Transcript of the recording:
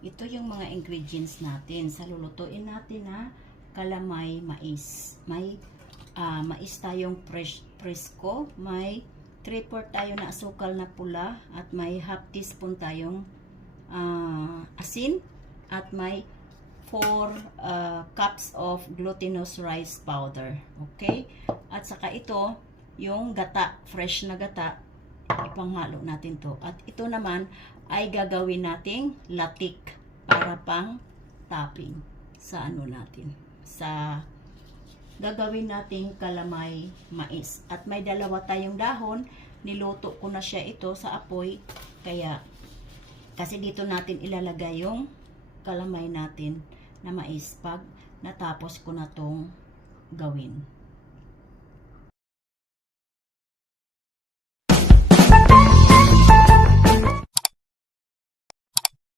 ito yung mga ingredients natin sa lulutuin natin na kalamay mais. May mais tayong presko, may 3/4 tayo na asukal na pula, at may half teaspoon tayong asin, at may 4 cups of glutinous rice powder. Okay? At saka ito, yung gata, fresh na gata, ipanghalo natin to. At ito naman ay gagawin nating latik para pang topping sa ano natin, sa gagawin nating kalamay mais. At may dalawa tayong dahon, niluto ko na siya ito sa apoy, kaya kasi dito natin ilalagay yung kalamay natin na mais pag natapos ko na tong gawin.